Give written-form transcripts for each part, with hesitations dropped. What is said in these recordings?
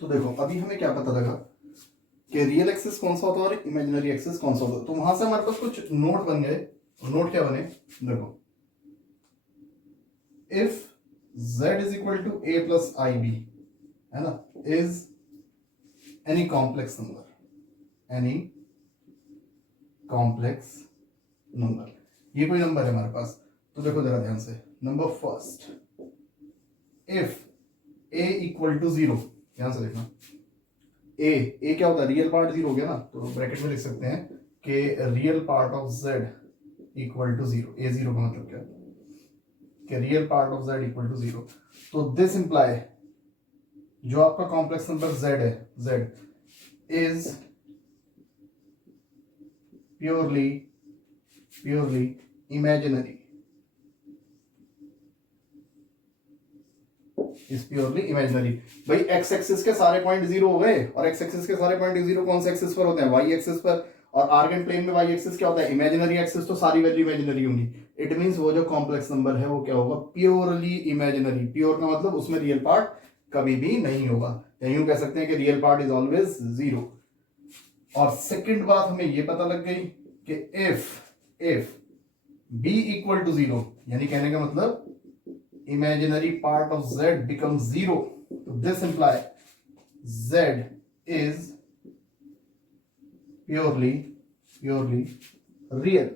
तो देखो अभी हमें क्या पता लगा कि रियल एक्सिस कौन सा होता है और इमेजिनरी एक्सिस कौन सा होता है। तो वहां से हमारे पास कुछ नोट बन गए। नोट क्या बने, देखो if z is equal to a plus i b, है ना, is any complex number, any complex number, ये कोई नंबर है हमारे पास। तो देखो जरा ध्यान से, number first, if a equal to 0, ध्यान से देखना, ए क्या होता है, रियल पार्ट 0 हो गया ना, तो ब्रैकेट में लिख सकते हैं कि real part of z equal to 0। A 0 का मतलब क्या है कि real part of z equal to 0। तो दिस इंप्लाई जो आपका कॉम्प्लेक्स नंबर z है, z is purely imaginary, is purely imaginary. भाई एक्स एक्सिस के सारे पॉइंट 0 हो गए, और एक्स एक्सिस के सारे पॉइंट 0 कौन से एक्सिस पर होते हैं, वाई एक्सिस पर। और आर्गन प्लेन में वाई एक्सिस क्या होता है, इमेजिनरी एक्सिस, तो सारी वैल्यू इमेजिनरी होंगी। इट मींस वो जो कॉम्प्लेक्स नंबर है वो क्या होगा, प्योरली इमेजिनरी। प्योर का मतलब उसमें रियल पार्ट कभी भी नहीं होगा, या यूं कह सकते हैं कि रियल पार्ट इज ऑलवेज 0। और सेकंड बात हमें ये पता लग गई कि इफ b इक्वल टू 0, यानी कहने का मतलब imaginary part of z becomes 0, so this imply z is purely real।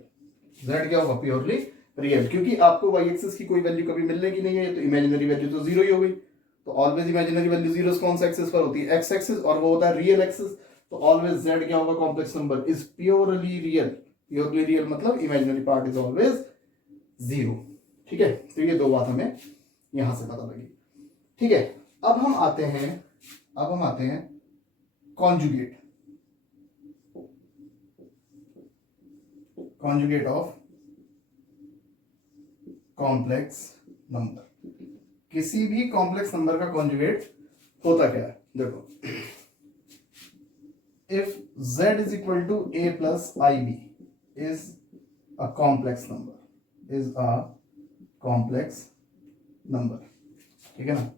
z क्या होगा, प्योरली रियल, क्योंकि आपको y एक्सिस की कोई वैल्यू कभी मिलने की नहीं है, तो इमेजिनरी वैल्यू तो 0 ही हो गई। तो ऑलवेज इमेजिनरी वैल्यू 0 कौन सा एक्सिस पर होती है, x एक्सिस, और वो होता है रियल एक्सिस। तो ऑलवेज z क्या होगा, complex number is purely real. Purely real मतलब इमेजिनरी पार्ट इज ऑलवेज 0। ठीक है, तो ये दो बात हमें यहां से पता लगी। ठीक है, अब हम आते हैं कॉन्जुगेट ऑफ कॉम्प्लेक्स नंबर। किसी भी कॉम्प्लेक्स नंबर का कॉन्जुगेट होता क्या है, देखो if z is equal to a plus i b is a complex number, ठीक है ना।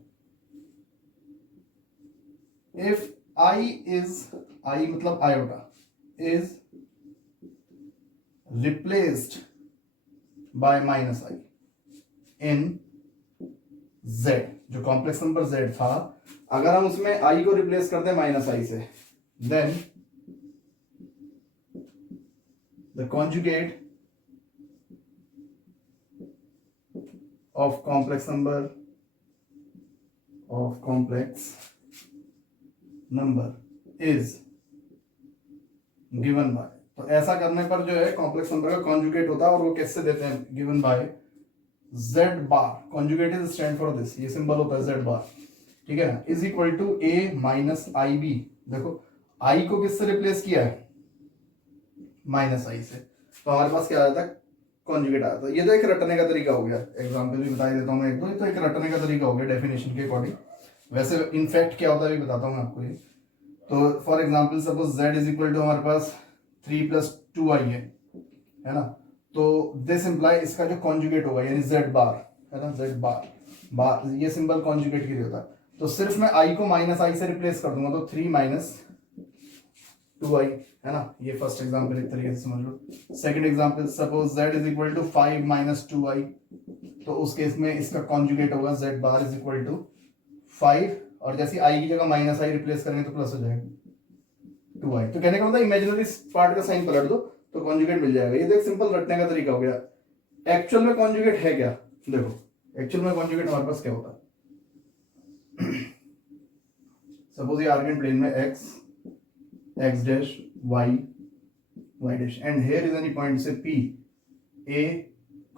इफ आई मतलब iota is replaced by minus i in z, जो कॉम्प्लेक्स नंबर z था, अगर हम उसमें i को रिप्लेस कर दें माइनस आई से, then the conjugate of complex number is given by, तो ऐसा करने पर जो है कॉम्प्लेक्स नंबर का कॉन्जुगेट होता है, और वो कैसे देते हैं, given by z bar. Conjugate is stand for this, ये सिंबल होता है z बार, ठीक है ना, is equal to a minus i b. देखो i को किससे रिप्लेस किया है, माइनस आई से, तो हमारे पास क्या आया था, कॉन्जुगेट आया था। ये तो एक रटने का तरीका हो गया, एग्जांपल भी बता देता हूँ मैं एक दो, ये तो एक रटने का तरीका हो गया डेफिनेशन के अकॉर्डिंग। वैसे इनफैक्ट क्या होता है भी बताता हूँ मैं आपको ये। तो for example suppose z is equal to हमारे पास 3 प्लस 2i है ना, तो दिस इंप्लाई इसका जो कॉन्जुगेट होगा यानी z बार, है ना, z बार ये सिंबल कॉन्जुगेट के लिए होता है। तो सिर्फ मैं i को माइनस आई से रिप्लेस कर दूंगा, तो 3 माइनस 2i, है ना। ये फर्स्ट एग्जांपल एक तरीके से समझ लो। Second example suppose z is equal to 5 minus 2i, तो उस केस में इसका कॉन्जुगेट होगा z bar is equal to 5, और जैसे i की जगह माइनस आई रिप्लेस करेंगे तो प्लस हो जाएगा 2i। तो कहने का मतलब इमेजिनरी पार्ट का साइन पलट दो तो कॉन्जुगेट मिल जाएगा। ये तो एक सिंपल रटने का तरीका हो गया। एक्चुअल में कॉन्जुगेट है क्या, देखो एक्चुअल में कॉन्जुगेट हमारे पास क्या होता है। सपोज ये आर्गन प्लेन में x dash y dash and here is any point से p a b,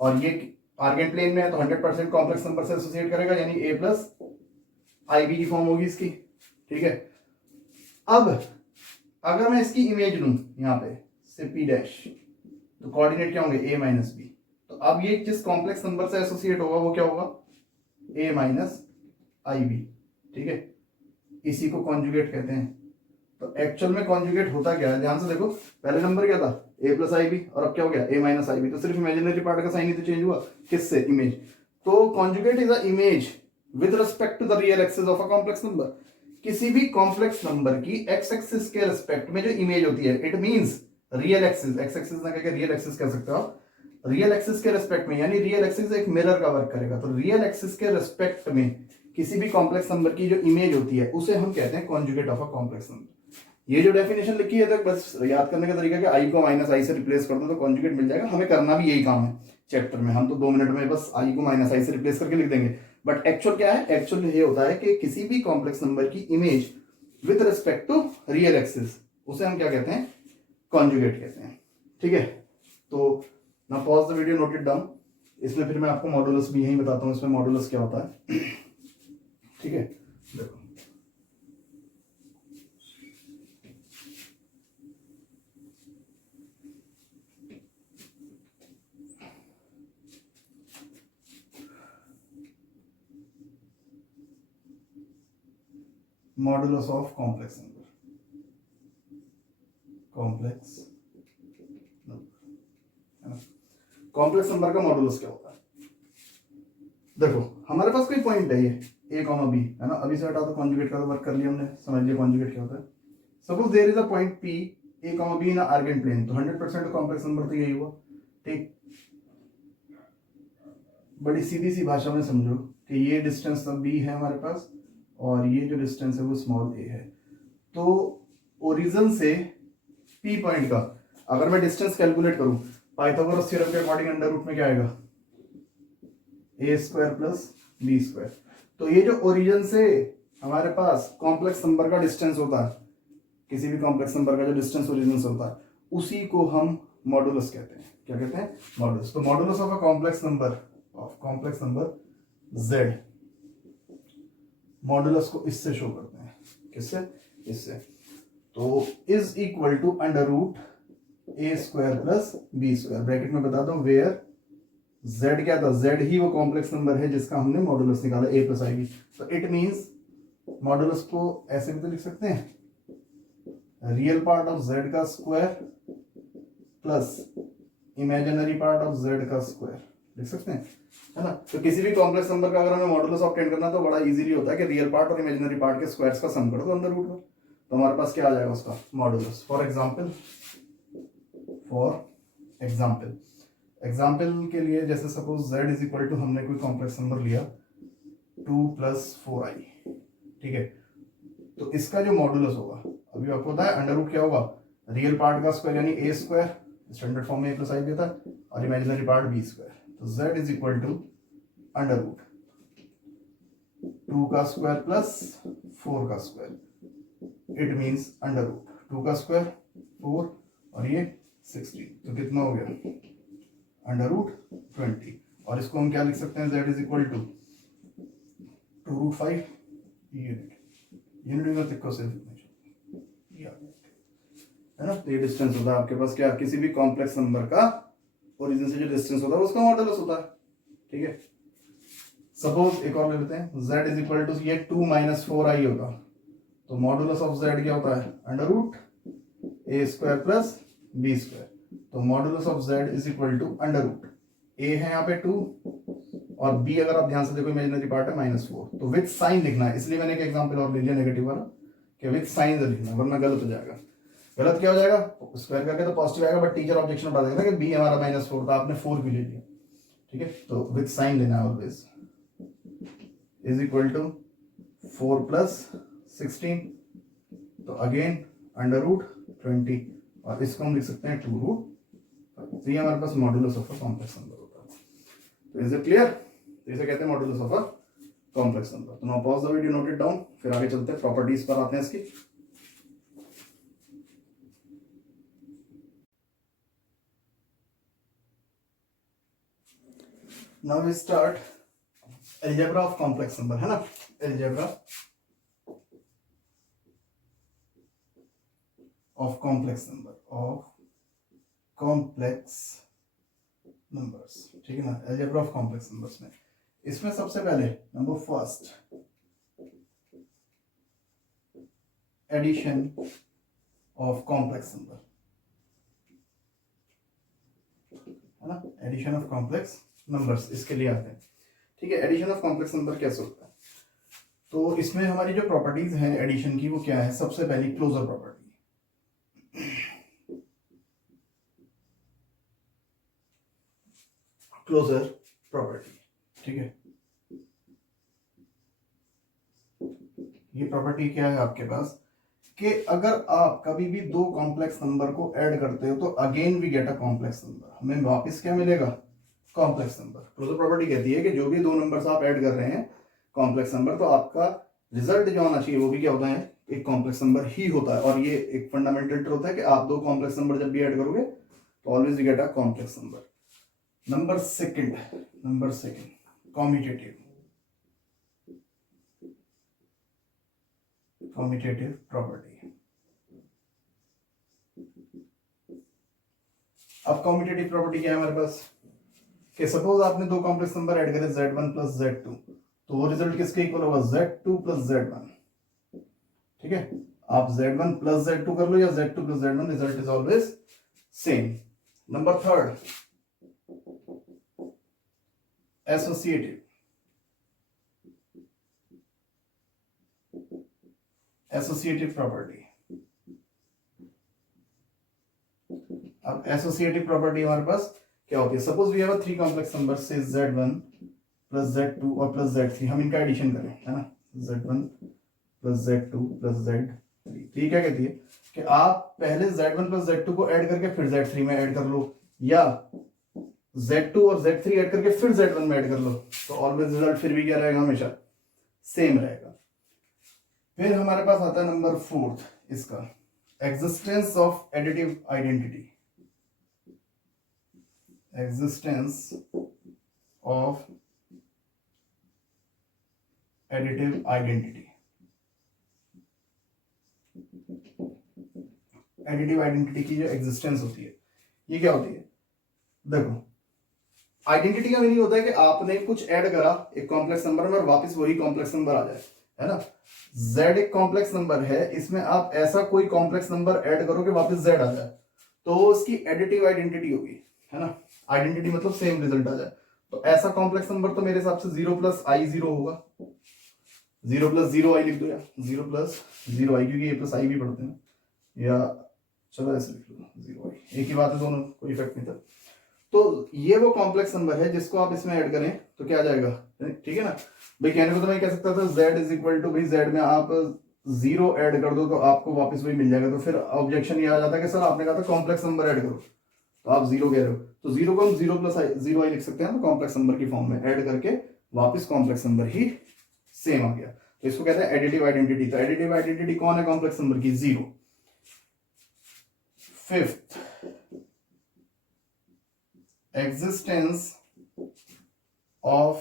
और ये आर्गन प्लेन में है तो 100% कॉम्प्लेक्स नंबर से एसोसिएट करेगा, यानी a प्लस आई बी की फॉर्म होगी इसकी, ठीक है। अब अगर मैं इसकी इमेज लूं यहाँ पे से p डैश, तो कोऑर्डिनेट क्या होंगे a माइनस b। तो अब ये जिस कॉम्प्लेक्स नंबर से एसोसिएट होगा वो क्या होगा, a माइनस आई बी, ठीक है। इसी को कॉन्जुगेट कहते हैं। तो एक्चुअल में कॉन्जुगेट होता क्या है, ध्यान से देखो, पहले नंबर क्या था a प्लस आई बी, और अब क्या हो गया a माइनस आई बी, तो सिर्फ इमेजिनरी पार्ट का साइन ही तो चेंज हुआ, किससे, इमेज। तो conjugate is a image with respect to the real axis of a complex number. किसी भी कॉम्प्लेक्स नंबर की एक्स एक्सिस के रिस्पेक्ट में जो इमेज होती है, it means real axis, x axis ना कह रियल एक्सिस कह सकते हो आप, रियल एक्सिस के रिस्पेक्ट में, यानी रियल एक्सिस एक मिरर का वर्क करेगा, तो रियल एक्सिस के रिस्पेक्ट में किसी भी कॉम्प्लेक्स नंबर की जो इमेज होती है उसे हम कहते हैं conjugate of a complex number. ये जो डेफिनेशन लिखी है तो बस याद करने का तरीका कि आई को माइनस आई से रिप्लेस कर दो तो कॉन्जुगेट मिल जाएगा। हमें करना भी यही काम है चैप्टर में, हम तो 2 मिनट में बस आई को माइनस आई से रिप्लेस करके लिख देंगे। बट एक्चुअल क्या है, एक्चुअल ये होता है कि किसी भी कॉम्प्लेक्स नंबर की image with respect to real axis, उसे हम क्या कहते हैं, कॉन्जुगेट कहते हैं। ठीक है, तो ना pause the video, note it down. इसमें फिर मैं आपको मॉडुलस भी यही बताता हूँ, इसमें मॉडुलस क्या होता है। ठीक है, देखो modulus of complex number, complex complex number का मॉडुलस क्या होता है। देखो हमारे पास कोई पॉइंट है, ये a कॉमा बी है ना, अभी से हटा तो कॉन्जुगेट का तो वर्क कर लिया हमने, समझ लिया कॉन्जुगेट क्या होता है। Suppose there is a point p a comma b in Argand plane, तो 100% कॉम्प्लेक्स नंबर तो यही हुआ। ठीक, बड़ी सीधी सी भाषा में समझो कि ये डिस्टेंस तो b है हमारे पास और ये जो डिस्टेंस है वो स्मॉल a है। तो ओरिजिन से p पॉइंट का अगर मैं डिस्टेंस कैलकुलेट करूं, पाइथागोरस थ्योरम के अकॉर्डिंग अंडर रूट में क्या आएगा, a square plus b square. तो ये जो ओरिजिन से हमारे पास कॉम्प्लेक्स नंबर का डिस्टेंस होता है, किसी भी कॉम्प्लेक्स नंबर का जो डिस्टेंस ओरिजिन से होता है, उसी को हम मॉडुलस कहते हैं। क्या कहते हैं, मॉडुलस। तो modulus of a complex number z, modulus को इससे शो करते हैं, किससे, इससे। तो is equal to under root a square plus b square, bracket में बता दो वेयर z क्या था, z ही वो कॉम्प्लेक्स नंबर है जिसका हमने मॉडुलस निकाला a प्लस आई बी। तो इट मींस मॉडुलस को ऐसे भी तो लिख सकते हैं, रियल पार्ट ऑफ z का square plus imaginary part of z का स्क्वायर, लिख सकते हैं, है ना। तो किसी भी कॉम्प्लेक्स नंबर का अगर हमें मॉडुलस ऑब्टेन करना तो बड़ा इजीली होता है कि रियल पार्ट और इमेजिनरी पार्ट के स्क्वायर्स का सम कर दो अंदर रूट में, तो हमारे पास क्या आ जाएगा उसका मॉडुलस। फॉर एग्जाम्पल के लिए जैसे suppose z is equal to, हमने कोई कॉम्प्लेक्स नंबर लिया 2 + 4i, ठीक है। तो इसका जो मॉडुलस होगा, अभी आपको पता है अंडर रूट क्या होगा, रियल पार्ट का स्क्वायर यानी a स्क्वायर, स्टैंडर्ड फॉर्म में a प्लस आई देता है, और इमेजिनरी पार्ट b स्क्वायर। तो z is equal to under root 2 का स्क्वायर प्लस 4 का square, it means under root 2 का स्क्वायर 4 और ये 16, तो कितना हो गया अंडर रूट 20। और इसको हम क्या लिख सकते हैं, z is equal to 2√5 unit तिक्को से है ना। तो ये डिस्टेंस होता है आपके पास क्या, किसी भी कॉम्प्लेक्स नंबर का ओरिजिन से जो डिस्टेंस होता है उसका मॉडुलस होता है। ठीक है, सपोज एक और ले लेते हैं, z इज इक्वल टू ये 2 - 4i होगा, तो मॉडुलस ऑफ z क्या होता है, under root a square plus b square. तो modulus of z is equal to under root a है यहाँ पे 2 और b अगर आप ध्यान से देखो इमेजिनरी पार्ट है -4, तो विद साइन लिखना है, इसलिए मैंने एक एग्जांपल और ले लिया नेगेटिव वाला कि विद साइन लिखना, वरना गलत हो जाएगा। गलत क्या हो जाएगा, स्क्वायर करके तो पॉजिटिव आएगा, बट टीचर ऑब्जेक्शन उठा देगा कि b हमारा -4 था, आपने 4 क्यों ले लिया। ठीक है, तो विद साइन लेना है ऑलवेज, इज इक्वल टू 4 + 16, तो अगेन अंडर रूट 20, और इसको हम लिख सकते हैं 2√5। तो ये हमारे पास modulus of a complex number होता है। तो इज इट क्लियर, तो इसे कहते हैं modulus of a complex number. तो now pause the video, note it down, फिर आगे चलते हैं प्रॉपर्टीज पर आते हैं इसकी। Now we start algebra of complex number, है ना, अलजेब्रा ऑफ कॉम्प्लेक्स नंबर्स, ठीक है ना, अलजेब्रा ऑफ कॉम्प्लेक्स नंबर्स में इसमें सबसे पहले number first edition of complex number, है ना, एडिशन ऑफ कॉम्प्लेक्स नंबर्स, इसके लिए आते हैं। ठीक है, एडिशन ऑफ कॉम्प्लेक्स नंबर कैसे होता है, तो इसमें हमारी जो प्रॉपर्टीज हैं एडिशन की वो क्या है, सबसे पहली क्लोजर प्रॉपर्टी। क्लोजर प्रॉपर्टी, ठीक है। ये प्रॉपर्टी क्या है आपके पास कि अगर आप कभी भी दो कॉम्प्लेक्स नंबर को ऐड करते हो तो again we get a complex number, हमें वापस क्या मिलेगा, कॉम्प्लेक्स नंबर। क्लोजर प्रॉपर्टी कहती है कि जो भी दो नंबर्स आप ऐड कर रहे हैं कॉम्प्लेक्स नंबर, तो आपका रिजल्ट जो आना चाहिए वो भी क्या होता है, एक कॉम्प्लेक्स नंबर ही होता है। और ये एक फंडामेंटल ट्रूथ होता है कि आप दो कॉम्प्लेक्स नंबर जब भी ऐड करोगे तो always you get a complex number. Number second commutative property. अब कॉम्यूटेटिव प्रॉपर्टी क्या है हमारे पास कि सपोज आपने दो कॉम्प्लेक्स नंबर ऐड करे z1 प्लस z2, तो वो रिजल्ट किसके इक्वल होगा, z2 प्लस z1, ठीक है। आप z1 प्लस z2 कर लो या z2 plus z1, result is always same. Number third associative property. अब एसोसिएटिव प्रॉपर्टी हमारे पास क्या होती है, suppose we have a three complex number से z1 प्लस z2 और प्लस z3, हम इनका एडिशन करें, है ना, z1 plus z2 plus z3। तो ये क्या कहती है कि आप पहले z1 प्लस z2 को ऐड करके फिर z3 में ऐड कर लो, या z2 और z3 ऐड करके फिर z1 में ऐड कर लो, तो ऑलवेज रिजल्ट फिर भी क्या रहेगा, हमेशा सेम रहेगा। फिर हमारे पास आता है नंबर फोर्थ, इसका existence of additive identity. Existence of additive identity. Additive identity की जो एग्जिस्टेंस होती है ये क्या होती है, देखो आइडेंटिटी का मीनिंग होता है कि आपने कुछ ऐड करा एक कॉम्प्लेक्स नंबर में और वापस वही कॉम्प्लेक्स नंबर आ जाए, है ना। z एक कॉम्प्लेक्स नंबर है, इसमें आप ऐसा कोई कॉम्प्लेक्स नंबर ऐड करो कि वापस z आ जाए, तो उसकी एडिटिव आइडेंटिटी होगी, है ना। आइडेंटिटी मतलब सेम रिजल्ट आ जाए। तो ऐसा कॉम्प्लेक्स नंबर तो मेरे हिसाब से 0 प्लस आई 0 होगा, 0 प्लस 0 आई लिख दो, या 0 प्लस 0 आई, क्योंकि ए प्लस आई भी पढ़ते हैं, या चलो ऐसे लिख लो 0 आई, एक ही बात है, दोनों कोई इफेक्ट नहीं था। तो ये वो कॉम्प्लेक्स नंबर है जिसको आप इसमें ऐड करें तो क्या आ जाएगा, ठीक है ना। भाई कहने को तो मैं कह सकता था z इज इक्वल टू, भाई z में आप 0 ऐड कर दो तो आपको वापस वही मिल जाएगा, तो फिर ऑब्जेक्शन ये आ जाता है कि सर आपने कहा था कॉम्प्लेक्स नंबर ऐड करो, तो आप 0 कह रहे हो, तो 0 को हम 0 प्लस 0 आई लिख सकते हैं, तो कॉम्प्लेक्स नंबर की फॉर्म में ऐड करके वापस कॉम्प्लेक्स नंबर ही सेम आ गया, तो इसको कहते हैं एडिटिव आइडेंटिटी। तो एडिटिव आइडेंटिटी कौन है कॉम्प्लेक्स नंबर की, 0। Fifth, existence of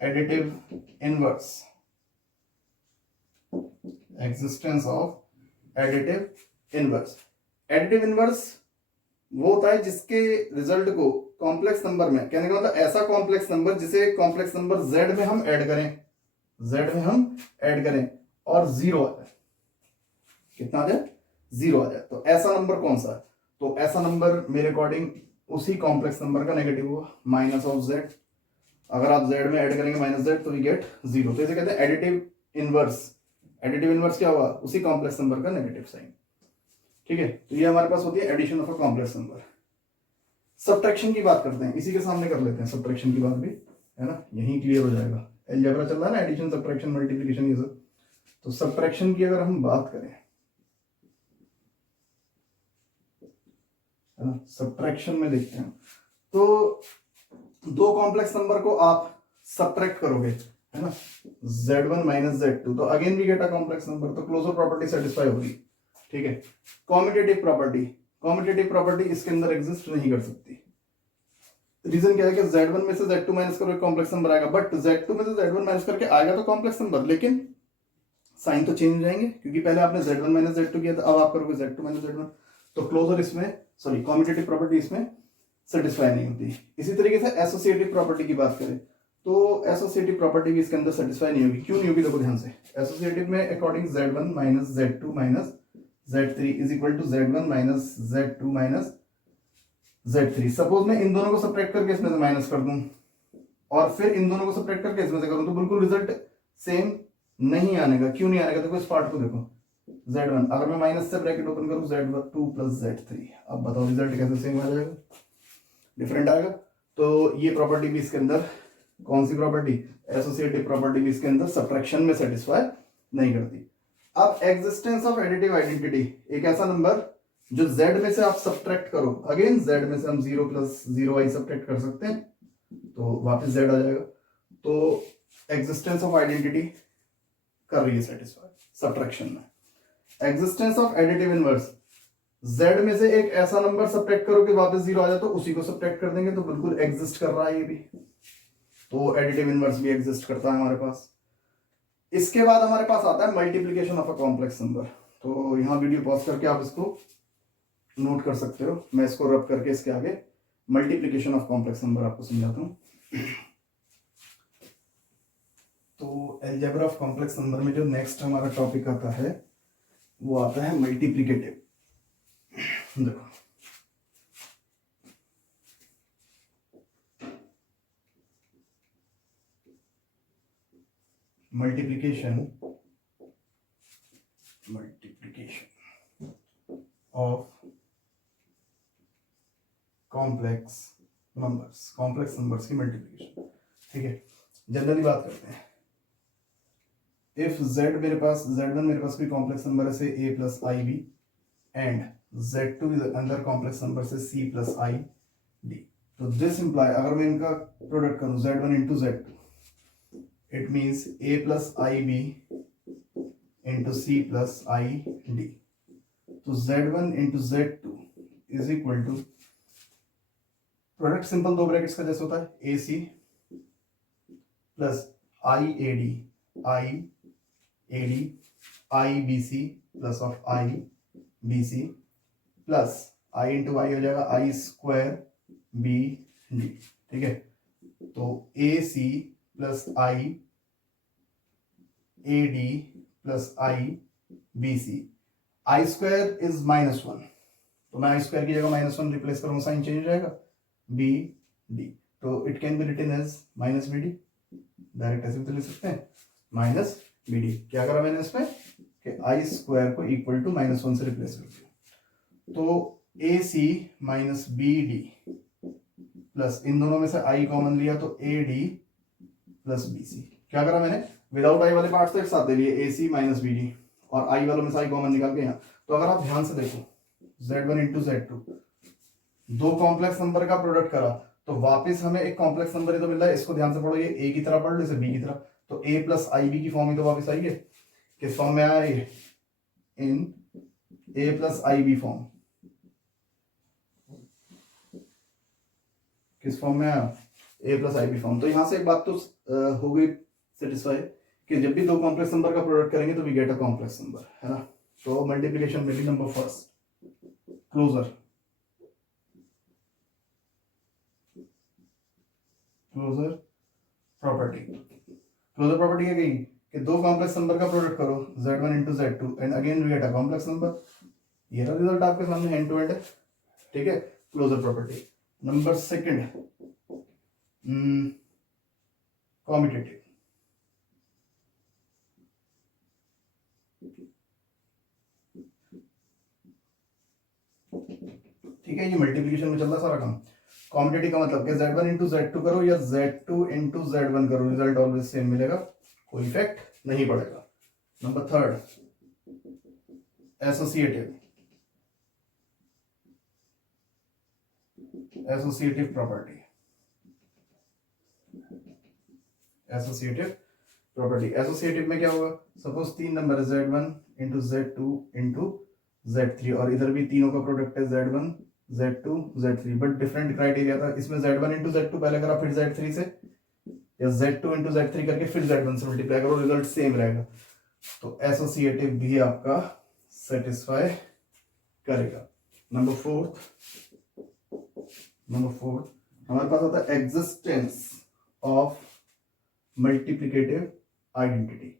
additive inverse। existence of additive inverse। additive inverse वो होता है जिसके रिजल्ट को कॉम्प्लेक्स नंबर में, कहने का मतलब ऐसा कॉम्प्लेक्स नंबर जिसे कॉम्प्लेक्स नंबर z में हम ऐड करें, z में हम ऐड करें और 0 आ जाए, कितना आ जाए, 0 आ जाए, तो ऐसा नंबर कौन सा है, तो ऐसा नंबर मेरे अकॉर्डिंग उसी कॉम्प्लेक्स नंबर का नेगेटिव हुआ, माइनस ऑफ z। अगर आप z में ऐड करेंगे माइनस z तो वी गेट 0, तो इसे कहते हैं एडिटिव इनवर्स। एडिटिव इनवर्स क्या हुआ, उसी कॉम्प्लेक्स नंबर का नेगेटिव साइन, ठीक है। तो ये हमारे पास होती है addition of a complex number. Subtraction की बात करते हैं, इसी के सामने कर लेते हैं सब्ट्रैक्शन की बात भी, है ना, यही क्लियर हो जाएगा। अलजेब्रा चल रहा है ना, एडिशन सब्ट्रैक्शन मल्टीप्लिकेशन ये सब। तो सब्ट्रैक्शन की अगर हम बात करें, है ना, सब्ट्रैक्शन में देखते हैं, तो दो कॉम्प्लेक्स नंबर को आप सब्ट्रैक्ट करोगे, है ना, z1 माइनस z2, तो again we get a complex number, तो क्लोजर प्रॉपर्टी सेटिस्फाई होगी, ठीक है। कॉम्यूटेटिव प्रॉपर्टी इसके अंदर एग्जिस्ट नहीं कर सकती। रीजन क्या है कि z1 में से z2 माइनस करो एक कॉम्प्लेक्स नंबर आएगा, बट z2 में से z1 माइनस करके आएगा तो कॉम्प्लेक्स नंबर, लेकिन साइन तो चेंज हो जाएंगे, क्योंकि पहले आपने z1 माइनस z2 किया था, अब आप करोगे z2 माइनस z1, तो क्लोजर इसमें, सॉरी कॉम्यूटेटिव प्रॉपर्टी इसमें सेटिस्फाई नहीं होती। इसी तरीके से एसोसिएटिव प्रॉपर्टी की बात करें तो एसोसिएटिव प्रॉपर्टी भी इसके अंदर सेटिस्फाई नहीं होगी। क्यों नहीं होगी, देखो ध्यान से, एसोसिएटिव में according z1 minus z2 minus z3 is equal to z1 minus z2 minus z3। Suppose मैं इन दोनों को सब्ट्रैक्ट करके इसमें से माइनस कर दूं, और फिर इन दोनों को सब्ट्रैक्ट करके इसमें से करूं तो बिल्कुल रिजल्ट सेम नहीं आने का। क्यों नहीं आने का? देखो इस पार्ट को देखो, z1 अगर मैं माइनस से ब्रैकेट ओपन करूं z2 प्लस z3, अब बताओ रिजल्ट कैसे सेम आ जाएगा, डिफरेंट आएगा। तो ये प्रॉपर्टी भी इसके अंदर, कौन सी प्रॉपर्टी, एसोसिएटिव प्रॉपर्टी भी इसके अंदर सब्ट्रैक्शन में सेटिस्फाई नहीं करती। अब एग्जिस्टेंस ऑफ एडिटिव आइडेंटिटी, एक ऐसा नंबर जो z में से आप सब्ट्रैक्ट करो, अगेन z में से हम 0 प्लस 0i सब्ट्रैक्ट कर सकते हैं तो वापस z आ जाएगा। तो एग्जिस्टेंस ऑफ आइडेंटिटी कर रही है सेटिस्फाई सब्ट्रैक्शन में। Existence of additive inverse, z में से एक ऐसा नंबर सब्ट्रैक्ट करो कि वापस 0 आ जाए तो उसी को सब्ट्रैक्ट कर देंगे, तो बिल्कुल एग्जिस्ट कर रहा है ये भी, तो एडिटिव इनवर्स भी एग्जिस्ट करता है हमारे पास। इसके बाद हमारे पास आता है multiplication of a complex number. तो यहां वीडियो पॉज करके आप इसको नोट कर सकते हो, मैं इसको रब करके इसके आगे मल्टीप्लीकेशन ऑफ कॉम्प्लेक्स नंबर आपको समझाता हूं। तो अलजेब्रा ऑफ कॉम्प्लेक्स नंबर में जो नेक्स्ट हमारा टॉपिक आता है वो आता है मल्टीप्लीकेटिव। देखो मल्टीप्लीकेशन ऑफ कॉम्प्लेक्स नंबर्स की मल्टीप्लीकेशन। ठीक है, जनरली बात करते हैं। इफ z1 मेरे पास कोई कॉम्प्लेक्स नंबर है से a plus i b and z2 is another complex number से c प्लस आई डी, तो दिस इंप्लाई, अगर मैं इनका प्रोडक्ट करूं z1 into z2, it means a plus i b into c plus i d. तो z1 into z2 is equal to, product simple दो brackets का जैसे होता है, ac plus i ad i b c plus of i b c plus i into आई हो जाएगा i square b d. ठीक है, तो a c plus i a d plus i b c. I square is -1, तो मैं आई square की जगह -1 replace करूंगा, साइन चेंज हो जाएगा, बी डी, तो it can be written as minus b d. Direct ऐसे भी तो लिख सकते हैं, माइनस बी डी। क्या करा मैंने इसमें कि आई स्क्वायर को इक्वल टू -1 से रिप्लेस कर दिया। तो a c minus b d plus, इन दोनों में से आई कॉमन लिया तो a d plus b c. क्या करा मैंने, विदाउट आई वाले पार्ट्स तो एक साथ दे लिए, ए सी माइनस बी डी, और आई वालों में से आई कॉमन निकाल के यहाँ। तो अगर आप ध्यान से देखो z1 इंटू z2, दो कॉम्प्लेक्स नंबर का प्रोडक्ट करा तो वापस हमें एक कॉम्प्लेक्स नंबर ही तो मिल रहा है। इसको ध्यान से पढ़ो, ये ए की तरह पढ़ लो, इसे बी की तरह, तो a प्लस आई बी की फॉर्म ही तो वापस आई है। किस फॉर्म में आया ये, in a plus i b form. किस फॉर्म में आया, a plus i b form. तो यहां से एक बात तो हो गई सेटिस्फाई कि जब भी दो कॉम्प्लेक्स नंबर का प्रोडक्ट करेंगे तो we get a complex number, है ना। तो मल्टीप्लिकेशन में भी number first, closure property. Closure property क्या कही कि दो कॉम्प्लेक्स नंबर का प्रोडक्ट करो, z1 into z2 and again we get a complex number. ये रहा रिजल्ट आपके सामने एंड टू एंड। ठीक है, closure property. Number second, commutative. ठीक है, ये मल्टीप्लिकेशन में चल रहा सारा काम। कॉम्यूटेटिव का मतलब कि z1 इंटू z2 करो या z2 इंटू z1 करो, रिजल्ट ऑलवेज सेम मिलेगा, कोई इफेक्ट नहीं पड़ेगा। Number third, associative property. Associative में क्या होगा, सपोज तीन नंबर है z1 into z2 into z3, और इधर भी तीनों का प्रोडक्ट है z1 z2 z3, but different criteria था। इसमें z1 इंटू z2 पहले करा, फिर z3 से, या z2 इंटू z3 करके फिर z1 से मल्टीप्लाई करो, रिजल्ट सेम रहेगा। तो एसोसिएटिव भी आपका सेटिस्फाई करेगा। नंबर फोर्थ हमारे पास आता है existence of multiplicative identity.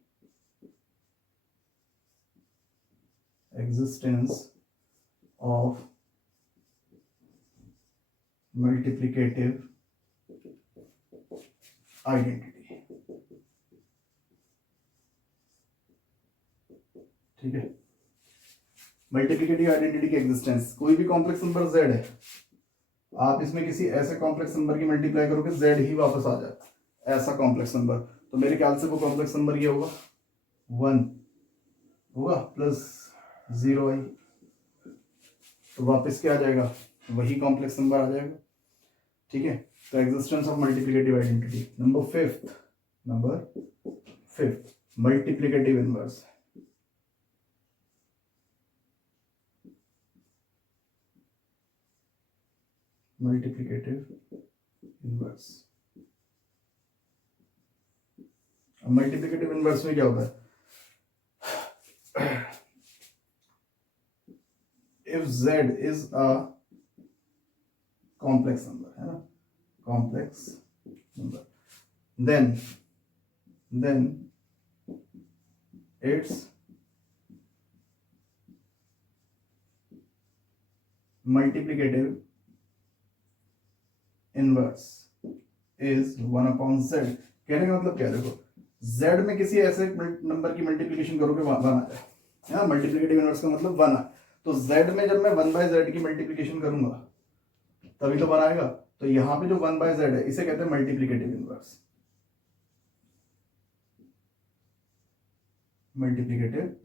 Existence of multiplicative identity, ठीक है। मल्टीप्लिकेटिव आइडेंटिटी की एग्जिस्टेंस, कोई भी कॉम्प्लेक्स नंबर z है, आप इसमें किसी ऐसे कॉम्प्लेक्स नंबर की मल्टीप्लाई करोगे z ही वापस आ जाए, ऐसा कॉम्प्लेक्स नंबर, तो मेरे ख्याल से वो कॉम्प्लेक्स नंबर ये होगा 1 होगा प्लस 0i, तो वापस क्या आ जाएगा, वही कॉम्प्लेक्स नंबर आ जाएगा, ठीक है। तो existence of multiplicative identity. Number fifth multiplicative inverse. Multiplicative inverse, अब मल्टीप्लिकेटिव इनवर्स में क्या होता है, if z is a complex number, है ना, complex number, then its multiplicative inverse is 1 upon z। कहने का मतलब क्या है, देखो z में किसी ऐसे नंबर की मल्टीप्लिकेशन करोगे 1 आ जाए, मल्टीप्लिकेटिव इनवर्स का मतलब 1 है, तो z में जब मैं 1 बाय z की मल्टीप्लिकेशन करूंगा तभी तो 1 आएगा, तो यहां पे जो 1 बाय z है इसे कहते हैं मल्टीप्लिकेटिव इनवर्स। मल्टीप्लिकेटिव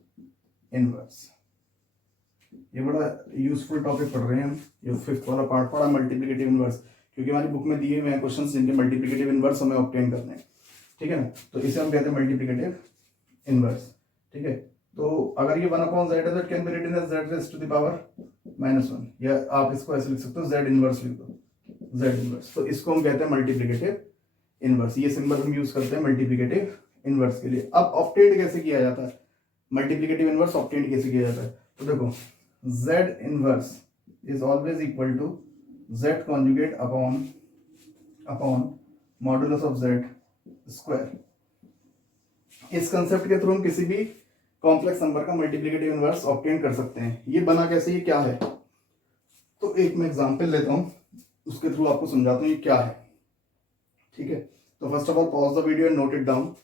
इनवर्स, ये बड़ा यूजफुल टॉपिक पढ़ रहे हैं हम, ये 5th वाला पार्ट पढ़ा मल्टीप्लिकेटिव इनवर्स, क्योंकि हमारी बुक में दिए हुए हैं क्वेश्चंस जिनके मल्टीप्लिकेटिव इनवर्स हमें ऑब्टेन करने हैं, ठीक है ना, तो इसे हम कहते हैं मल्टीप्लिकेटिव इनवर्स, ठीक है। तो अगर ये 1 अपॉन z है तो it can be written as z raise to the power -1, या आप इसको ऐसे लिख सकते हो z इनवर्स लिख दो, z इनवर्स, तो इसको हम कहते हैं मल्टीप्लिकेटिव इनवर्स। ये सिंबल हम यूज करते हैं मल्टीप्लिकेटिव इनवर्स के लिए। अब ऑब्टेन कैसे किया जाता है, मल्टीप्लिकेटिव इनवर्स ऑब्टेन कैसे किया जाता है, तो देखो z inverse is always equal to z conjugate upon modulus of z square. इस कंसेप्ट के थ्रू हम किसी भी कॉम्प्लेक्स नंबर का मल्टीप्लिकेटिव इनवर्स ऑब्टेन कर सकते हैं। ये बना कैसे, ये क्या है, तो एक मैं एग्जांपल लेता हूं, उसके थ्रू आपको समझाता हूं ये क्या है, ठीक है। तो first of all pause the video and note it down.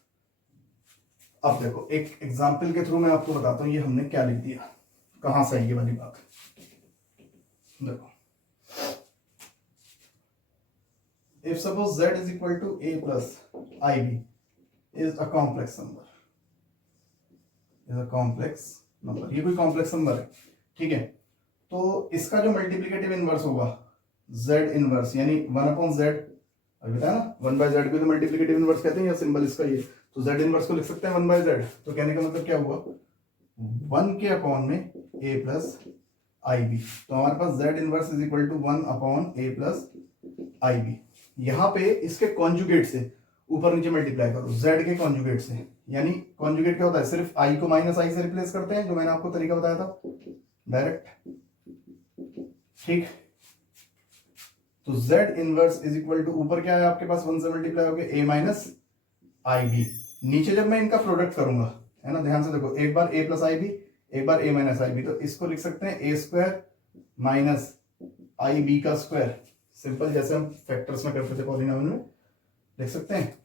अब देखो एक एग्जांपल के थ्रू मैं आपको बताता हूं ये हमने क्या लिख दिया, कहां से आई ये वाली बात। देखो if suppose z is equal to a plus ib is a complex number, ये कोई कॉम्प्लेक्स नंबर है, ठीक है। तो इसका जो मल्टीप्लिकेटिव इनवर्स होगा z इनवर्स, यानी 1 अपॉन z, अभी बताया ना 1 बाय z को तो मल्टीप्लिकेटिव इनवर्स कहते हैं, या सिंबल इसका ये, तो z इनवर्स को लिख सकते हैं 1 बाय z। तो कहने का मतलब क्या हुआ, 1 के अपॉन में a प्लस ib, तो हमारे पास z inverse is equal to 1 upon a plus ib। यहां पे इसके कॉन्जुगेट से ऊपर नीचे मल्टीप्लाई करो, z के कॉन्जुगेट से, यानी कॉन्जुगेट क्या होता है, सिर्फ i को माइनस i से रिप्लेस करते हैं, जो मैंने आपको तरीका बताया था डायरेक्ट, ठीक। तो z inverse is equal to, ऊपर क्या है आपके पास 1 से मल्टीप्लाई हो गया a माइनस ib, नीचे जब मैं इनका प्रोडक्ट करूंगा, है ना, ध्यान से देखो, एक बार a प्लस ib, एक बार a माइनस ib, तो इसको लिख सकते हैं a स्क्वायर माइनस ib का स्क्वायर, सिंपल जैसे हम फैक्टर्स में करते थे पॉलिनोमियल में, लिख सकते हैं।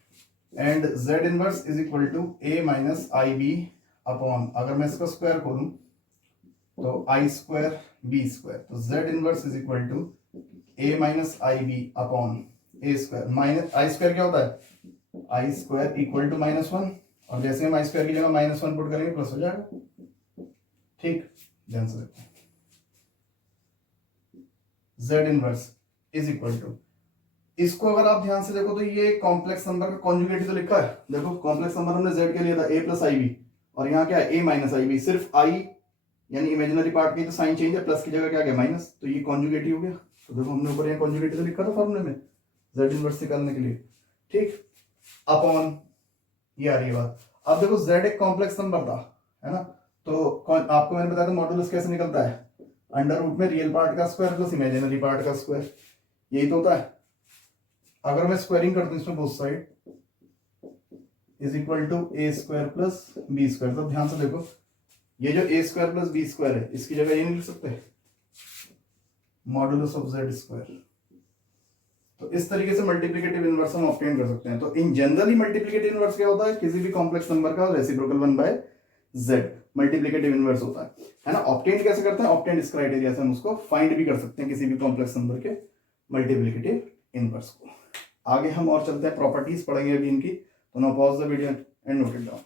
And z inverse is equal to a minus ib upon, अगर मैं इसका स्क्वायर खोलूं तो i स्क्वायर b स्क्वायर, तो z inverse is equal to a minus ib upon a square, minus i square क्या होता है, i स्क्वायर इक्वल टू -1, और जैसे हम i स्क्वायर की जगह -1 पुट करेंगे प्लस हो जाएगा, ठीक, ध्यान से देखो। z inverse is equal to, इसको अगर आप ध्यान से देखो तो ये कॉम्प्लेक्स नंबर का कॉन्जुगेट तो लिखा है, देखो कॉम्प्लेक्स नंबर हमने z के लिए था a प्लस ib, और यहाँ क्या है a माइनस ib, सिर्फ i यानी इमेजिनरी पार्ट की तो साइन चेंज है, प्लस की जगह क्या गया माइनस, तो ये कॉन्जुगेट ही हो गया। तो देखो हमने ऊपर यहाँ कॉन्जुगेट तो लिखा था फॉर्मूले में z इनवर्स निकालने के लिए, ठीक, अपॉन ये आ रही है बात। अब देखो z एक कॉम्प्लेक्स नंबर था, है ना, तो आपको मैंने बताया था मॉडुलस कैसे निकलता है, अंडर रूट में रियल पार्ट का स्क्वायर प्लस इमेजिनरी पार्ट का स्क्वायर, यही तो होता है। अगर मैं स्क्वायरिंग कर दूं इसमें both side, is equal to a square plus b square, तो ध्यान से देखो ये जो a square plus b square है, इसकी जगह ये नहीं लिख सकते मॉडुलस ऑफ z स्क्वायर, तो इस तरीके से मल्टीप्लिकेटिव इनवर्स हम ऑब्टेन कर सकते हैं। तो इन जनरली मल्टीप्लिकेटिव इनवर्स क्या होता है, किसी भी कॉम्प्लेक्स नंबर का रेसिप्रोकल 1/z मल्टीप्लिकेटिव इनवर्स होता है ना। ऑब्टेन कैसे करते हैं, ऑब्टेन इस क्राइटेरिया से हम उसको फाइंड भी कर सकते हैं किसी भी कॉम्प्लेक्स नंबर के मल्टीप्लिकेटिव इनवर्स को। आगे हम और चलते हैं, प्रॉपर्टीज पढ़ेंगे अभी इनकी। तो now pause the video and note it down.